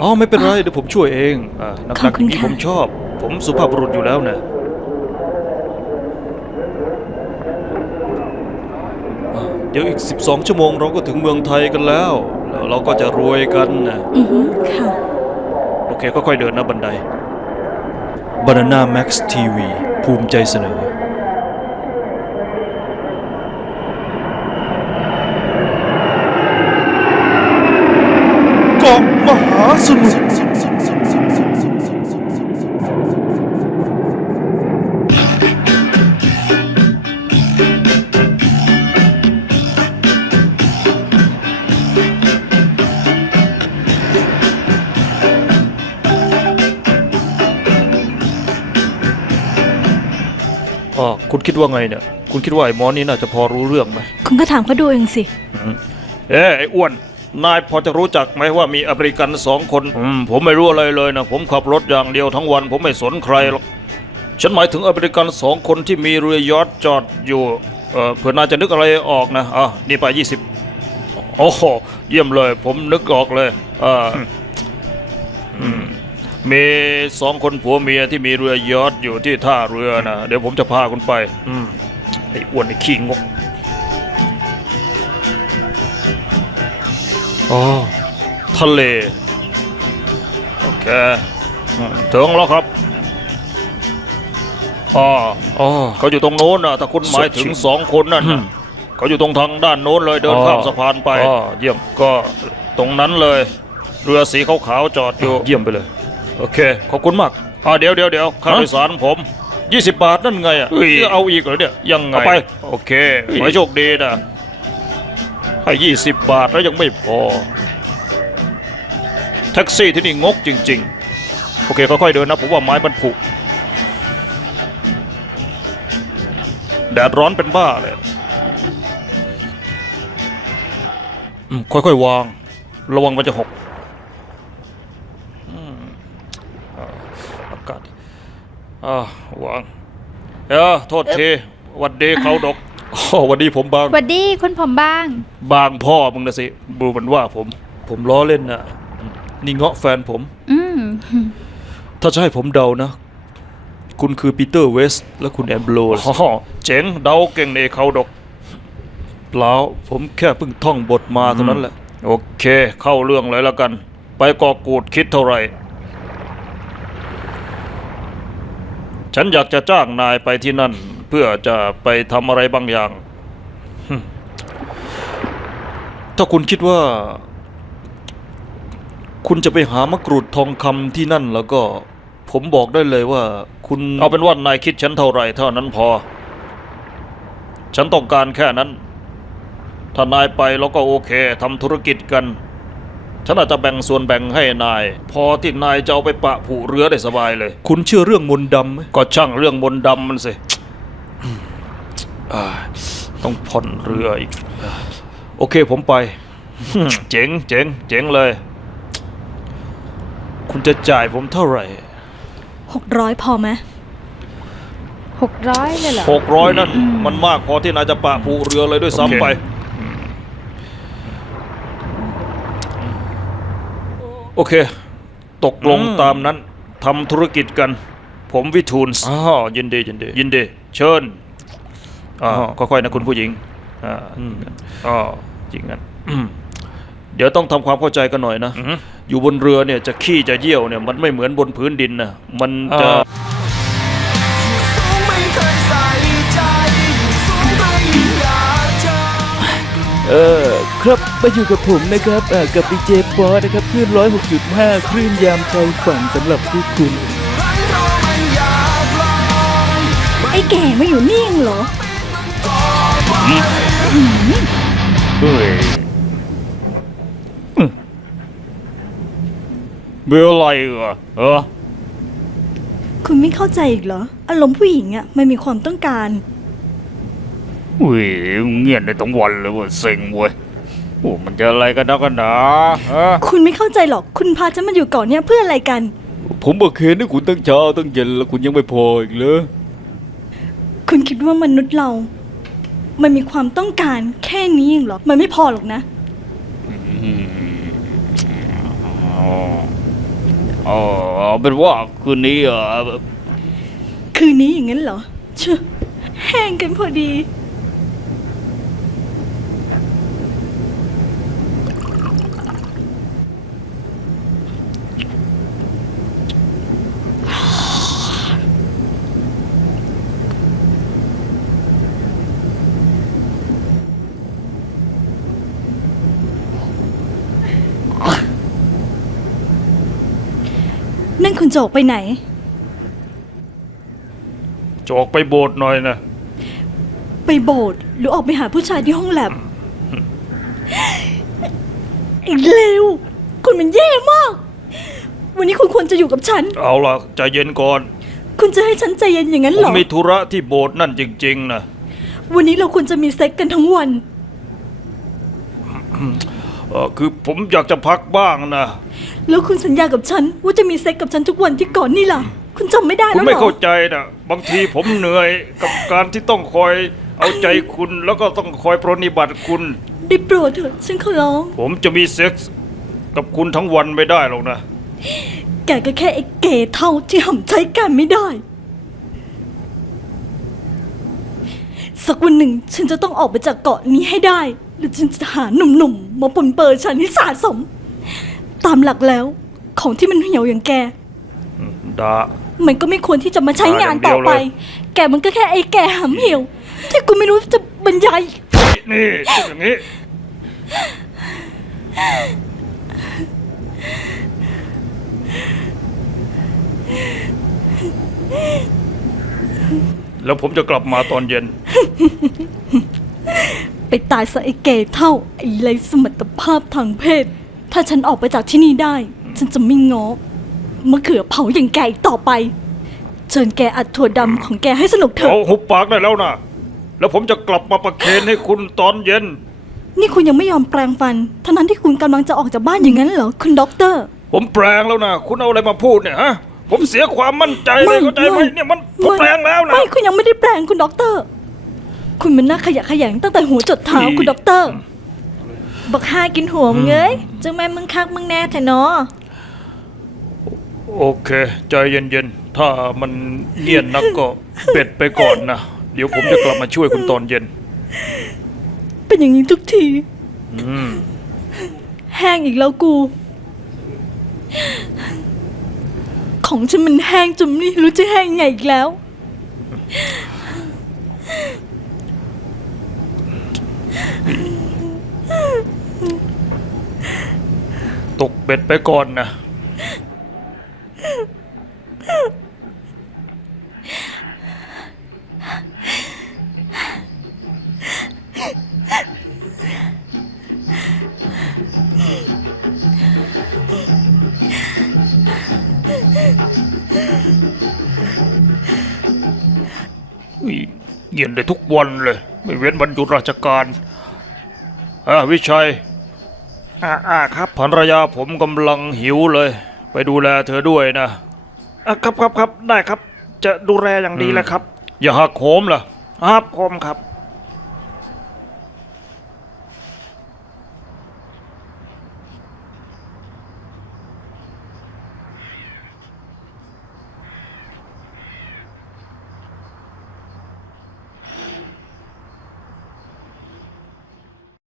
อ๋อไม่เป็นไรเดี๋ยวผมช่วยเองอ่านักขอบๆคุอณย่างนี้ค่ะผมชอบ ผมสุภาพบุรุษอยู่แล้วนะอ่าเดี๋ยวอีก 12 ชั่วโมงเราก็ถึงเมืองไทยกันแล้ว แล้วเราก็จะรวยกันนะอือฮึค่ะ โอเคค่อยๆเดินนะบันได Banana Max TV ภูมิใจเสนอ เกาะมหา สมุทรอ๋อคุณคิดว่าไงเนี่ย คุณคิดว่าไอ้หมอนี่น่าจะพอรู้เรื่องไหมคุณก็ถามเขาดูเองสิ เอ้ไอ้อ้วน นายพอจะรู้จักไหมว่ามีอเมริกันสองคนอืมผมไม่รู้อะไรเลยนะ ผมขับรถอย่างเดียวทั้งวัน ผมไม่สนใครหรอก ฉันหมายถึงอเมริกันสองคนที่มีเรือยอชต์จอดอยู่ เออเผื่อนายจะนึกอะไรออกนะ อะ นี่ไปยี่สิบโอ้โห เยี่ยมเลย ผมนึกออกเลยเอ่าอืม มีสองคนผัวเมียที่มีเรือยอชต์อยู่ที่ท่าเรือนะ เดี๋ยวผมจะพาคุณไป อืมไอ้อ้วนไอ้ขี้งก อ๋อทะเล โอเคอืมถึงแล้วครับอ๋ออ๋อเขาอยู่ตรงโน้นนะถ้าคุณหมายถึงสองคนนั่นน่ะเขาอยู่ตรงทางด้านโน้นเลยเดินข้ามสะพานไปอ๋อเยี่ยมก็ตรงนั้นเลย เรือสีขาวๆจอดอยู่เยี่ยมไปเลย โอเค ขอบคุณมากอ่าเดี๋ยวเดี๋ยวเดี๋ยวค่าโดยสารผม 20 บาทนั่นไงอะจะเอาอีกเหรอเนี่ยยังไงไป โอเคขอให้โชคดีนะ ให้ยี่สิบบาทแล้วยังไม่พอ แท็กซี่ที่นี่งกจริง ๆ โอเคค่อยๆเดินนะผมว่าไม้มันผุแดดร้อนเป็นบ้าเลยอืมค่อยๆวาง ระวังมันจะหกอืมอ่าอากาศอ่าวาง เออโทษทีหวัดดีเขาดกอ๋อห วัดดีผมบางหวัดดีคนผมบ้าง บางพ่อมึงนะสิบูมันว่าผม ผมล้อเล่นนะนี่เงาะแฟนผม อืม ถ้าจะให้ผมเดานะ คุณคือปีเตอร์เวสต์และคุณแอนโบรอ๋อเจ๋งเดาเก่งในเขาดกเปล่าผมแค่เพิ่งท่องบทมาเท่านั้นแหละ โอเค เข้าเรื่องเลยแล้วกัน ไปกอกูดคิดเท่าไหร่ ฉันอยากจะจ้างนายไปที่นั่น เพื่อจะไปทำอะไรบางอย่าง ถ้าคุณคิดว่า คุณจะไปหามะกรูดทองคำที่นั่นแล้วก็ ผมบอกได้เลยว่า คุณเอาเป็นว่านายคิดฉันเท่าไหร่เท่านั้นพอ ฉันต้องการแค่นั้น ถ้านายไปแล้วก็โอเคทำธุรกิจกันฉันอาจจะแบ่งส่วนแบ่งให้นาย พอที่นายจะเอาไปปะผูเรือได้สบายเลย คุณเชื่อเรื่องมนต์ดำไหมก็ช่างเรื่องมนต์ดำมันสิอ่า ต้องผ่อนเรืออีก โอเคผมไป เจ๋งเจ๋งเจ๋งเลย คุณจะจ่ายผมเท่าไหร่หกร้อยพอไหมหกร้อยเลยเหรอหกร้อยนั่นมันมากพอที่นายจะปะผูเรือเลยด้วยซ้ำไปโอเค ตกลงตามนั้นทำธุรกิจกัน ผมวิทูลอ๋อยินดียินดี ยินดี เชิญ อ่าค่อยๆนะคุณผู้หญิงอ่าอ๋อจริงงั้นอืมเดี๋ยวต้องทำความเข้าใจกันหน่อยนะ อยู่บนเรือเนี่ยจะขี้จะเยี่ยวเนี่ยมันไม่เหมือนบนพื้นดินนะมันจะสูงไม่เคยใส่ใจอยู่สูงไม่อยากจะเออครับมาอยู่กับผมนะครับเอ่อกับดีเจบอสนะครับคลื่นร้อยหกจุดห้าคลื่นยามใจฝันสำหรับทุกคุณรันเรามันอยากลองไอ้แก่ไม่อยู่นี่เองเหรอ เบลอะไรเหรอเออคุณไม่เข้าใจอีกเหรอ อารมณ์ผู้หญิงอะมันมีความต้องการอุ้ยเงียบในทั้งวันเลยเว้ยเซ็งเว้ยโอ้มันจะอะไรกันนักกันหนาฮะคุณไม่เข้าใจหรอก คุณพาฉันมาอยู่เก่อนเนี่ยเพื่ออะไรกัน ผมบอกเคนให้คุณตั้งเช้าตั้งเย็นแล้วคุณยังไม่พออีกเลยคุณคิดว่ามนุษย์เรา มันมีความต้องการแค่นี้เองเหรอ มันไม่พอหรอกนะอ๋ออ๋อเอาเป็นว่าคืนนี้เออ คืนนี้อย่างนั้นเหรอเชื่อแห้งกันพอดี นั่นคุณจะออกไปไหนจะออกไปโบสถ์หน่อยนะ ไปโบสถ์หรือออกไปหาผู้ชายที่ห้องแลบอีกเร็ว คุณมันแย่มาก วันนี้คุณควรจะอยู่กับฉัน เอาล่ะใจเย็นก่อน คุณจะให้ฉันใจเย็นอย่างนั้นผเหมรอมีธุระที่โบสถ์นั่นจริง ๆนะวันนี้เราควรจะมีเซ็กกันทั้งวันเออคือผมอยากจะพักบ้างนะ แล้วคุณสัญญากับฉันว่าจะมีเซ็กกับฉันทุกวันที่ก่อนนี่ล่ะ คุณจำไม่ได้คุณแล้วเหรไม่อเข้าใจนะบางทีผมเหนื่อยกับการที่ต้องคอยเอาใจคุณแล้วก็ต้องคอยปรนนิบัติคุณ ได้โปรดเถอะฉันขอร้อง ผมจะมีเซ็กส์กับคุณทั้งวันไม่ได้หรอกนะ แกก็แค่ไอ้เกเท่าที่ห่ำใช้กันไม่ได้ สักวันหนึ่ง ฉันจะต้องออกไปจากเกาะนี้ให้ได้แล้วฉันจะหาหนุ่มๆมาปนเปื้อนฉันให้สะสม ตามหลักแล้ว ของที่มันเหี่ยวอย่างแก ดา มันก็ไม่ควรที่จะมาใช้งานต่อไปอ่าอย่างเดียวเลยแกมันก็แค่ไอ้แกหำเหี่ยว ที่กูไม่รู้จะบรรยาย นี่พูดอย่างนี้ แล้วผมจะกลับมาตอนเย็น ไปตายซะไอ้เกเท่าไอ้ไรสมรรถภาพทางเพศ ถ้าฉันออกไปจากที่นี่ได้ ฉันจะไม่ง้อมะเขือเผาอย่างแกอีกต่อไป เชิญแกอัดถั่วดำของแกให้สนุกเถอะ เอาหุบปากได้แล้วนะ แล้วผมจะกลับมาประเคนให้คุณตอนเย็น นี่คุณยังไม่ยอมแปลงฟันทั้งนั้นที่คุณกำลังจะออกจากบ้านอย่างนั้นเหรอคุณด็อกเตอร์ ผมแปลงแล้วนะ คุณเอาอะไรมาพูดเนี่ยฮะ ผมเสียความมั่นใจเลยเข้าใจไหมเนี่ยมันผมแปลงแล้วนะไม่คุณยังไม่ได้แปลงคุณด็อกเตอร์ คุณมันน่าขยะแขยงตั้งแต่หัวจดเท้านี่คุณด็อกเตอร์ บักฮากินหัวมึงเอ้ยจังแม่มึงคักมึงแน่แท้เนาะโอเค ใจเย็นๆ ถ้ามันเงียนนักก็เป็ดไปก่อนนะ เดี๋ยวผมจะกลับมาช่วยคุณตอนเย็น เป็นอย่างนี้ทุกทีอืมแห้งอีกแล้วกู ของฉันมันแห้งจนไม่รู้จะแห้งไงอีกแล้ว ตกเบ็ดไปก่อนนะ ยเย็นได้ทุกวันเลย ไม่เว้นวันหยุดราชการอ่าวิชัยอ่าอ่าครับภรรยาผมกำลังหิวเลย ไปดูแลเธอด้วยนะอะครับครับครับได้ครับ จะดูแลอย่างดีเลยครับ อย่าหักโหมล่ะ ครับผมครับ